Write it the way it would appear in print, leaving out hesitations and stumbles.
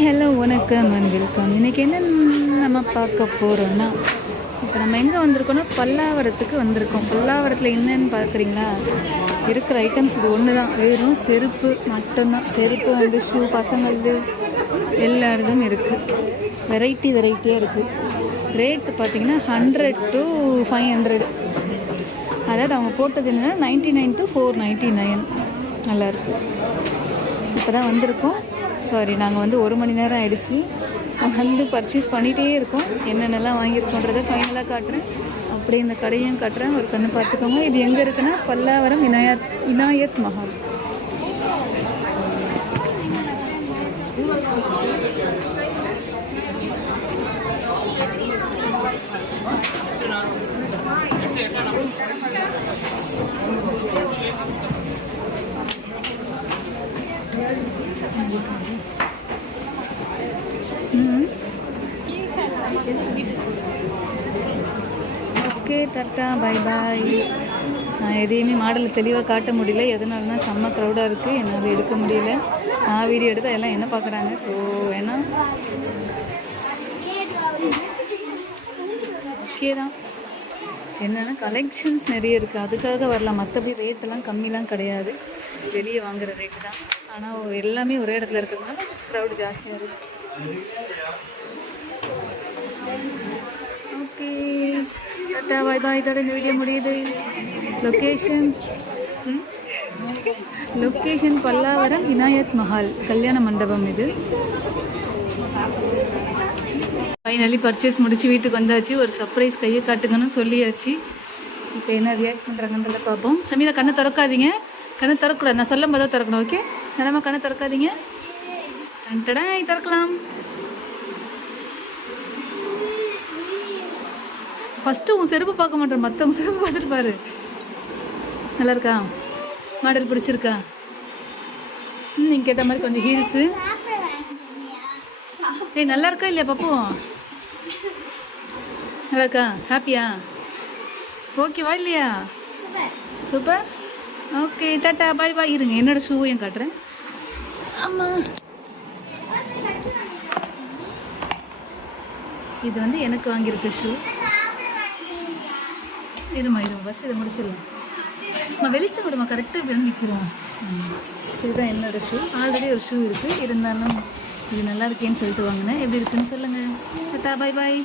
Hi hello வணக்கம் and welcome. இன்றைக்கி என்ன நம்ம பார்க்க போகிறோன்னா, இப்போ நம்ம எங்கே வந்திருக்கோன்னா பல்லாவரத்துக்கு வந்திருக்கோம். பல்லாவரத்தில் என்னன்னு பார்க்குறீங்களா, இருக்கிற ஐட்டம்ஸ் இது ஒன்று தான், வெறும் செருப்பு மட்டும்தான். செருப்பு வந்து ஷூ பசங்களது எல்லா இடமும் இருக்குது. வெரைட்டியாக இருக்குது. ரேட்டு பார்த்திங்கன்னா 100 to 500. அதாவது அவங்க போட்டது என்னென்னா 99 to 499. நல்லாயிருக்கு. இப்போ தான் வந்திருக்கோம். சாரி, நாங்கள் வந்து 1 மணி நேரம் ஆகிடுச்சி. வந்து பர்ச்சேஸ் பண்ணிகிட்டே இருக்கோம். என்னென்னலாம் வாங்கியிருக்கோன்றதை ஃபைனலாக காட்டுறேன். அப்படியே இந்த கடையும் காட்டுறேன், ஒரு கண்ணு பார்த்துக்கோங்க. இது எங்கே இருக்குன்னா Pallavaram Inayat Mahal. Okay, tata, bye bye. நான் எதையுமே மாடலில் தெளிவாக காட்ட முடியல. எதனாலனா செம்ம க்ரௌடாக இருக்குது, என்னால் எடுக்க முடியல. நான் வீடியோ எடுத்தால் எல்லாம் என்ன பார்க்குறாங்க. ஸோ ஏன்னா ஓகே தான். என்னென்னா கலெக்ஷன்ஸ் நிறைய இருக்குது, அதுக்காக வரலாம். மற்றபடி ரேட்டெல்லாம் கம்மிலாம் கிடையாது, வெளியே வாங்குகிற ரேட்டு தான். ஆனால் எல்லாமே ஒரே இடத்துல இருக்கிறதுனால க்ரௌடு ஜாஸ்தியாக இருக்குது. ஓகே, டாட்டா, பாய் பாய். இதோட இந்த வீடியோ முடியுது. லொக்கேஷன் பல்லாவரம் இனாயத் மஹால் கல்யாண மண்டபம். இது ஃபைனலி பர்ச்சேஸ் முடிச்சு வீட்டுக்கு வந்தாச்சு. ஒரு சர்ப்ரைஸ் கையை காட்டுங்கன்னு சொல்லியாச்சு. இப்போ என்ன ரியாக்ட் பண்ணுறாங்கன்றத பார்ப்போம். சமீரா, கண்ணை திறக்காதீங்க. கண்ணை திறக்கூடாது, நான் சொல்லும் போது தான் திறக்கணும். ஓகே சனமா, கண்ணை திறக்காதீங்க. கண்டடா திறக்கலாம். ஃபஸ்ட்டு உன் செருப்பு பார்க்க மாட்டேன், மற்றவங்க செருப்பு பார்த்துட்டு பாரு. நல்லா இருக்கா? மாடல் பிடிச்சிருக்கா? நீங்கள் கேட்ட மாதிரி கொஞ்சம் ஹீல்ஸு. ஏய், நல்லா இருக்கா இல்லையா பப்பு? நல்லா இருக்கா? ஹாப்பியா? ஓகேவா இல்லையா? சூப்பர். ஓகே, டாட்டா, பாய் பாய். இருங்க, என்னோடய ஷூவையும் காட்டுறேன். ஆமாம், இது வந்து எனக்கு வாங்கியிருக்க ஷூ. இருமா ஃபஸ்ட்டு இதை முடிச்சிடலாம். நம்ம வெளிச்சம் விடுமா, கரெக்டாக இப்படி வந்து நிற்கிறோம். இதுதான் என்னோடய ஷூ. ஆல்ரெடி ஒரு ஷூ இருக்குது, இருந்தாலும் இது நல்லா இருக்கேன்னு சொல்லிட்டு வாங்கினேன். எப்படி இருக்குன்னு சொல்லுங்கள். டாட்டா, பாய் பாய்.